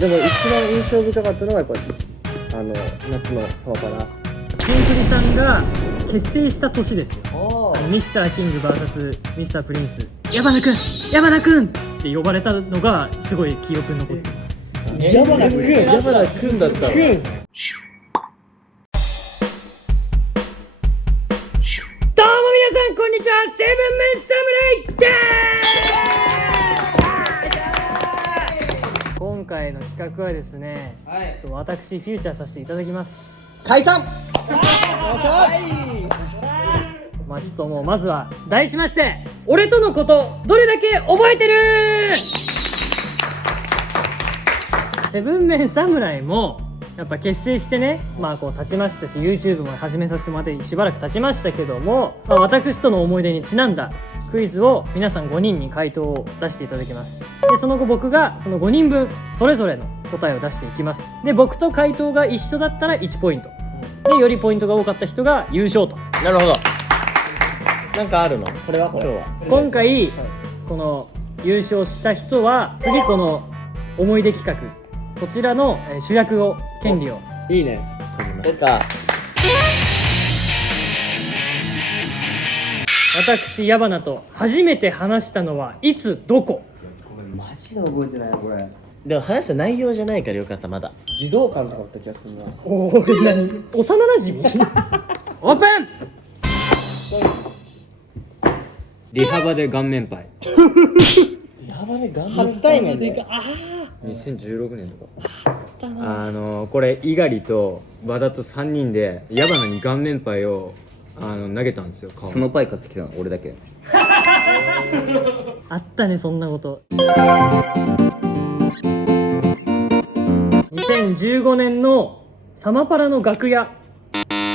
でも一番印象深かったのはやっぱり夏のサマパラ。キンプリさんが結成した年ですよ。ミスターキング VS ミスタープリンス、矢花くん矢花くんって呼ばれたのがすごい記憶に残ってる。矢花くんだったわ。どうも皆さんこんにちは、セブンメン侍です。今回の企画はですね、私フューチャーさせていただきます。解散。まあちょっともうまずは題しまして、俺とのことどれだけ覚えてる。セブンメン侍もやっぱ結成してね、まあこう経ちましたし、 YouTube も始めさせてもらってしばらく経ちましたけども、私との思い出にちなんだクイズを皆さん5人に回答を出していただきます。でその後僕がその5人分それぞれの答えを出していきます。で僕と回答が一緒だったら1ポイントで、よりポイントが多かった人が優勝と。なるほど。なんかあるの？これは今日は今回この優勝した人は次この思い出企画、こちらの主役を権利をいいね。取りますか。私矢花と初めて話したのはいつどこ。マジで覚えてないなこれ。でも話した内容じゃないからよかった。まだ児童館とかだった気がするな。おお、何幼なじみオープン。リハバで顔面パイやばい。初対面で。 2016年とかこれ猪狩と和田と3人で矢花に顔面パイを投げたんですよ。顔そのパイ買ってきたの俺だけ。あったねそんなこと。2015年のサマパラの楽屋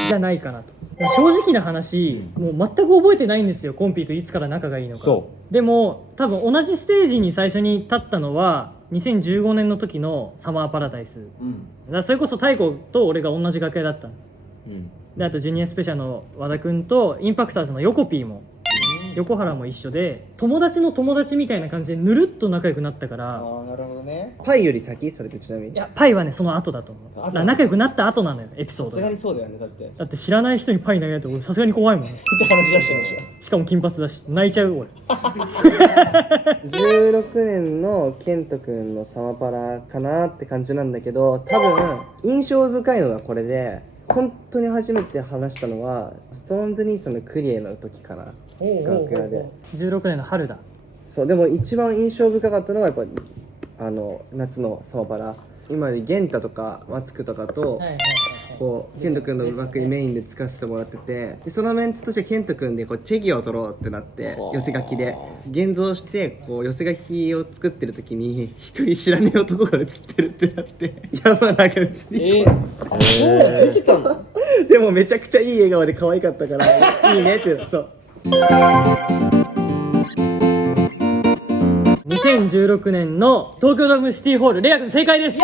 じゃないかなと。正直な話、もう全く覚えてないんですよ、コンピーといつから仲がいいのか。でも多分同じステージに最初に立ったのは2015年の時のサマーパラダイス、だからそれこそ太鼓と俺が同じ楽屋だったの、であとジュニアスペシャルの和田君とインパクターズの横 P も横原も一緒で、友達の友達みたいな感じでぬるっと仲良くなったから。ああなるほどね。パイより先？それってちなみに。いやパイはねその後だと思う。だから仲良くなった後なのよエピソードが。さすがにそうだよね。だって知らない人にパイ投げられて俺さすがに怖いもん。って話出してましたよ。しかも金髪だし泣いちゃう俺。16年のケントくんのサマパラかなって感じなんだけど、多分印象深いのがこれで、本当に初めて話したのはストーンズ兄さんのクリエの時かな、楽屋で。16年の春だ。そうでも一番印象深かったのはやっぱ夏のサマパラ。今までゲンタとかマツクとかと、こうケント君のバックにメインで使わせてもらってて、でそのメンツとしてケント君でこうチェギを取ろうってなって寄せ書きで現像して、こう寄せ書きを作ってる時に一人知らねえ男が写ってるってなって矢花が写りでもめちゃくちゃいい笑顔で可愛かったからいいねって。そう2016年の東京ドームシティホール、レイヤ君正解です。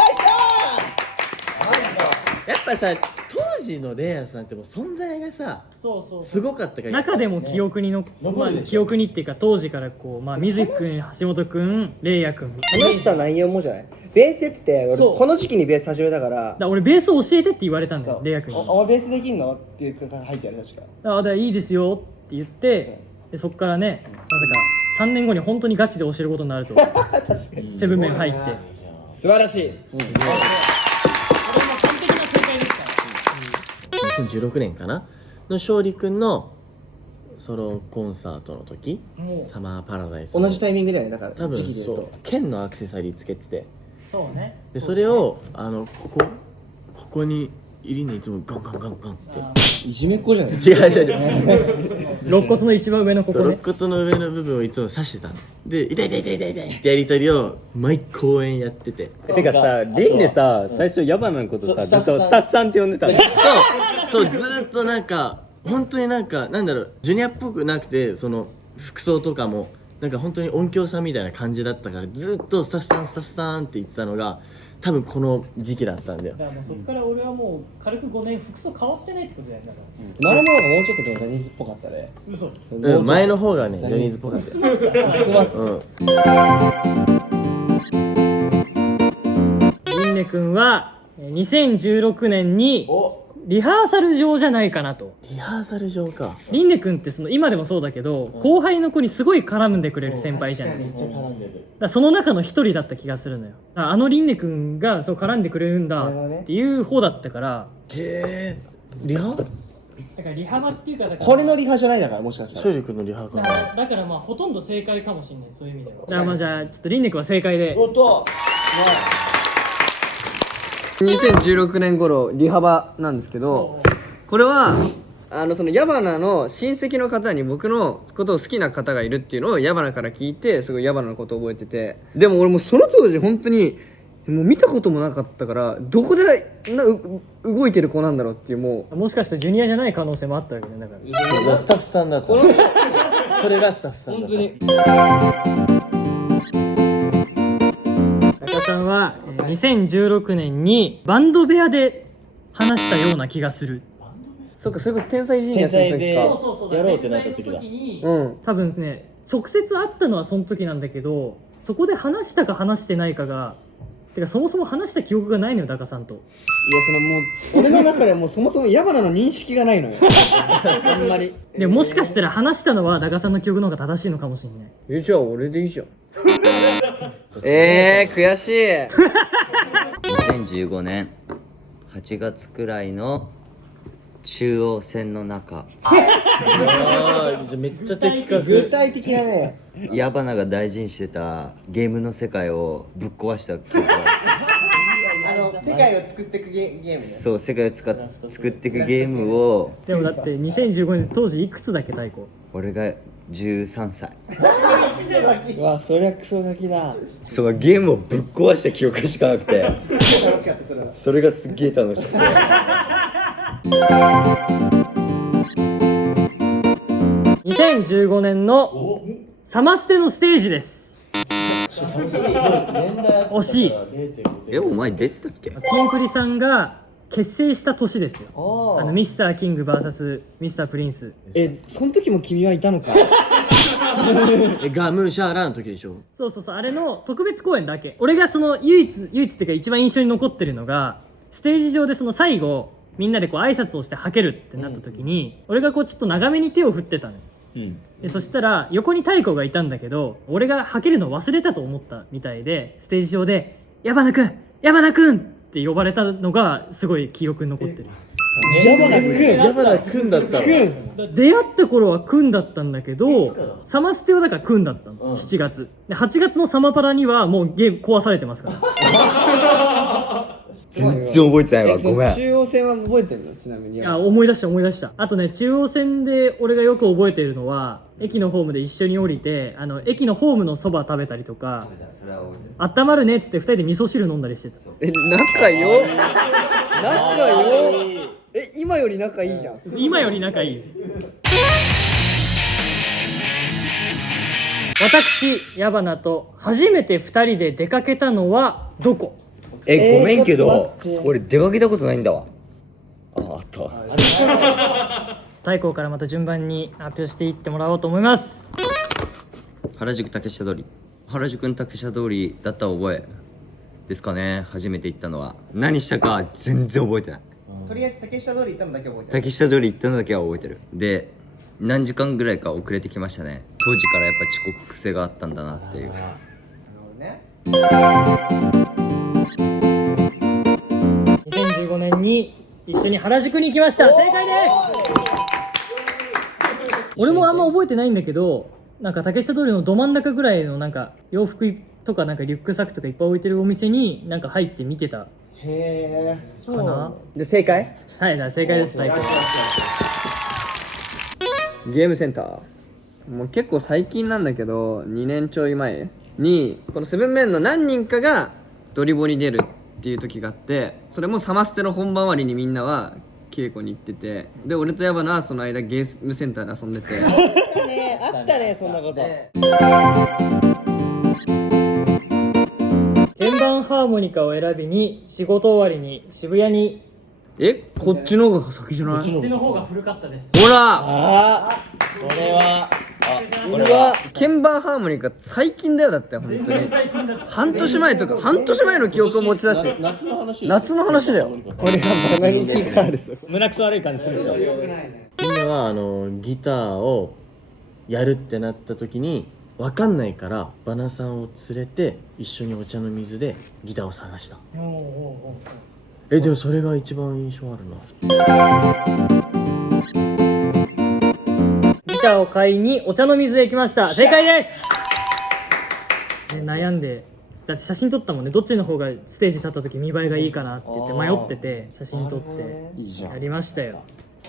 やっぱさ、当時のレイヤーさんってもう存在がさ、すごかったから。中でも記憶に記憶にっていうか当時からこう、水木君、橋本君、レイヤ君話した内容もじゃない。ベースやってて、俺この時期にベース始めたから。俺ベース教えてって言われたんだよ、レイヤ君に。ベースできんのっていうから入ってある。確かだからいいですよって言って、でそっからね、まさか3年後に本当にガチで教えることになると。確かにセブンメン入って素晴らしい。2016年かなの勝利くんのソロコンサートの時、サマーパラダイス同じタイミングだよね。だから多分時期で言うとそう剣のアクセサリーつけてて、そうね。でそれをここに入りにいつもガンガンガンガンっていじめっ子じゃない。違う肋骨の一番上のここね。肋骨の上の部分をいつも刺してたので、痛い痛い痛い痛い痛いってやりとりを毎公演やってて、てかさ、リンでさ、最初矢花のことさずっとスタッフさんって呼んでたの。そうずーっとなんか本当になんだろう、ジュニアっぽくなくて、その服装とかもなんか本当に音響さんみたいな感じだったから、ずーっとスタッフさんスタッフさんって言ってたのが多分この時期だったんだよ。だからもうそっから俺はもう軽く5年服装変わってないってことだよ。だから前の方がもうちょっとでもジャニーズっぽかったね。嘘。前の方がねジャニーズっぽかったよ。ネ君は2016年にリハーサル場じゃないかなと。リハーサル場か。リンネ君って今でもそうだけど、後輩の子にすごい絡んでくれる先輩じゃない。めっちゃ絡んでる。だからその中の一人だった気がするのよ。あのリンネ君がそう絡んでくれるんだっていう方だったから。へえ。リハ？だからリハバっていうか、これのリハじゃないだから、もしかしたら勝利君のリハかな。だからまあほとんど正解かもしれない、そういう意味では。じゃあじゃあちょっとリンネ君は正解で。おっと2016年頃リハバなんですけど、これはその矢花の親戚の方に僕のことを好きな方がいるっていうのを矢花から聞いて、すごい矢花のことを覚えてて、でも俺もその当時本当にもう見たこともなかったから、どこで動いてる子なんだろうっていう、もしかしたらジュニアじゃない可能性もあったわけね。だからスタッフさんだった。それがスタッフさんだった。中さんは2016年にバンド部屋で話したような気がする。そっか、それこそ天才ジーニアスの時か。そうやろうってなった時だ。多分ね、直接会ったのはその時なんだけど、そこで話したか話してないかが、てかそもそも話した記憶がないのよ、ダカさんと。いや、もう俺の中でもうそもそも矢花の認識がないのよあんまり。でもしかしたら話したのはダカさんの記憶の方が正しいのかもしれない。じゃあ俺でいいじゃん悔しい2015年8月くらいの中央線の中、じゃあめっちゃ的確。具体的だね。矢花が大事にしてたゲームの世界をぶっ壊した記憶が世界を作っていくゲームね。そう、世界を作っていくゲームを。でもだって2015年当時いくつだっけ、太鼓。俺が13歳。うわ、そりゃクソガキだ。そのゲームをぶっ壊した記憶しかなくて楽しかった、それは。それがすっげえ楽しくて2015年のサマステのステージです。惜しい。お前出てたっけ？キンプリさんが結成した年ですよ。ミスターキング VS ミスタープリンス。その時も君はいたのかガムシャーラの時でしょ。そう、あれの特別公演だけ。俺がその唯一っていうか一番印象に残ってるのが、ステージ上でその最後みんなでこう挨拶をしてはけるってなった時に、俺がこうちょっと長めに手を振ってたのよ。でそしたら横に太鼓がいたんだけど、俺がはけるの忘れたと思ったみたいで、ステージ上で「矢花くん矢花くん!」って呼ばれたのがすごい記憶に残ってる。矢花くんだったの。出会った頃はくんだったんだけど、サマステはだからくんだったの、7月で。8月のサマパラにはもうゲーム壊されてますから全然覚えてないわ、ごめん。中央線は覚えてるの？ちなみに。いや、思い出した。あとね、中央線で俺がよく覚えてるのは、駅のホームで一緒に降りて、駅のホームのそば食べたりとか、あったまるねっつって2人で味噌汁飲んだりしてた。仲よ今より仲いいじゃん。今より仲いい。私矢花と初めて2人で出かけたのはどこ？ごめんけどちょっと待って俺出かけたことないんだわ。あったわ。太閤からまた順番に発表していってもらおうと思います。原宿竹下通り、原宿の竹下通りだった覚えですかね。初めて行ったのは何したか全然覚えてない。とりあえず竹下通り行ったのだけ覚えてる。竹下通り行ったのだけは覚えてる。で何時間ぐらいか遅れてきましたね。当時からやっぱ遅刻癖があったんだなっていう。2015年に一緒に原宿に行きました。正解です。俺もあんま覚えてないんだけど、なんか竹下通りのど真ん中ぐらいのなんか洋服とかなんかリュックサックとかいっぱい置いてるお店になんか入って見てた。へえ、そうかな。で正解？はい、だ正解です。太鼓。ゲームセンター、もう結構最近なんだけど、2年ちょい前にこのセブンメンの何人かがドリボに出るっていう時があって、それもサマステの本番終わりにみんなは稽古に行ってて、で俺と矢花はその間ゲームセンターで遊んでてあったねそんなこと。鍵盤ハーモニカを選びに仕事終わりに渋谷にこっちの方が先じゃない？こっちの方が古かったです。ほらこれはこれは鍵盤ハーモニカ最近だよ。だって本当に最近だった。半年前とか半年前の記憶を持ち出して夏の話夏の話だよ。これがバナニヒガールズ。胸くそ悪い感じするでしょ。みんなはギターをやるってなった時に分かんないからバナさんを連れて一緒にお茶の水でギターを探した。でもそれが一番印象あるな。ギターを買いにお茶の水へ行きました。正解です。悩んで、だって写真撮ったもんね。どっちの方がステージ立った時見栄えがいいかなって言って迷ってて写真撮ってやりましたよ。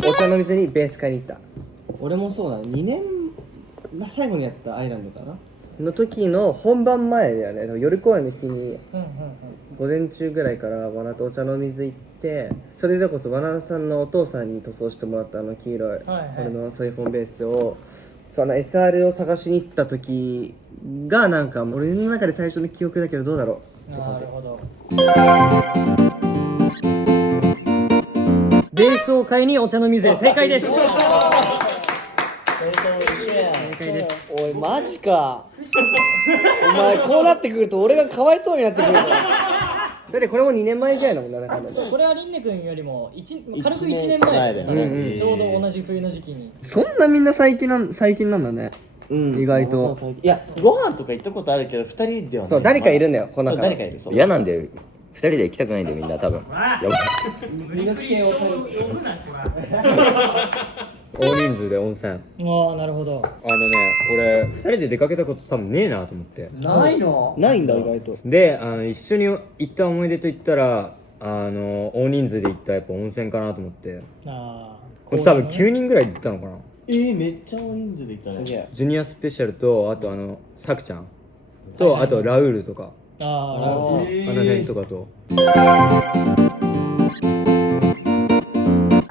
お茶の水にベース買いに行った。俺もそうだ、2年最後にやったアイランドかなの時の本番前だよね。夜公演の日に午前中ぐらいからバナとお茶の水行って、それでこそバナさんのお父さんに塗装してもらった黄色い俺のソイフォンベースを、その SR を探しに行った時がなんか俺の中で最初の記憶だけど、どうだろう。なるほど。ベースを買いにお茶の水へ。正解です。正解です。おいマジかお前こうなってくると俺がかわいそうになってくるだってこれも2年前ぐらいだもんな。これはリンネ君よりも軽く1年前だよね。ちょうど同じ冬の時期に。そんなみんな最近なんだね。意外と。いやご飯とか行ったことあるけど2人ではない。そう誰かいるんだよこの中。誰かいる。そう嫌なんで2人で行きたくないんだよみんな多分。やばい大人数で温泉。ああ、なるほど。俺2人で出かけたこと多分ねえなと思って。ないの？ないんだ意外と。で一緒に行った思い出といったら大人数で行ったやっぱ温泉かなと思って。これ多分9人ぐらいで行ったのかな。めっちゃ大人数で行ったね。ジュニアスペシャルとあとさくちゃんとあとラウールとかあの辺とかと。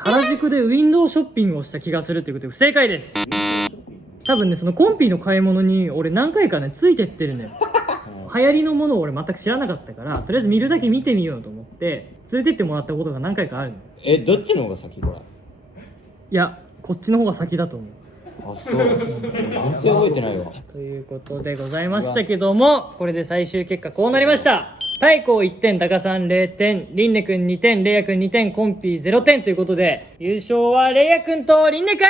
原宿でウィンドウショッピングをした気がするということで不正解です。多分ね、そのコンピの買い物に俺何回かねついてってるのよ。流行りのものを俺全く知らなかったから、とりあえず見るだけ見てみようと思って連れてってもらったことが何回かあるの。どっちの方が先これ？いや、こっちの方が先だと思う。あ、そう。全然覚えてないわ。ということでございましたけども、これで最終結果こうなりました。太閤1点、タカさん0点、リンネ君2点、レイヤ君2点、コンピ0点ということで、優勝はレイヤ君とリンネ君。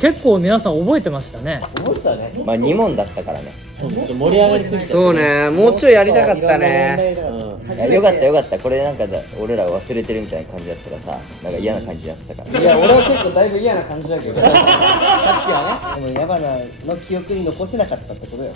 結構皆さん覚えてましたね。覚えてたね。まあ2問だったからね。盛り上がりすぎて。そうね、もうちょいやりたかったね。いやよかったよかった。これなんか俺ら忘れてるみたいな感じだったらさ、なんか嫌な感じだったから。いや俺は結構だいぶ嫌な感じだけどさっきはね、でも矢花の記憶に残せなかったってことよ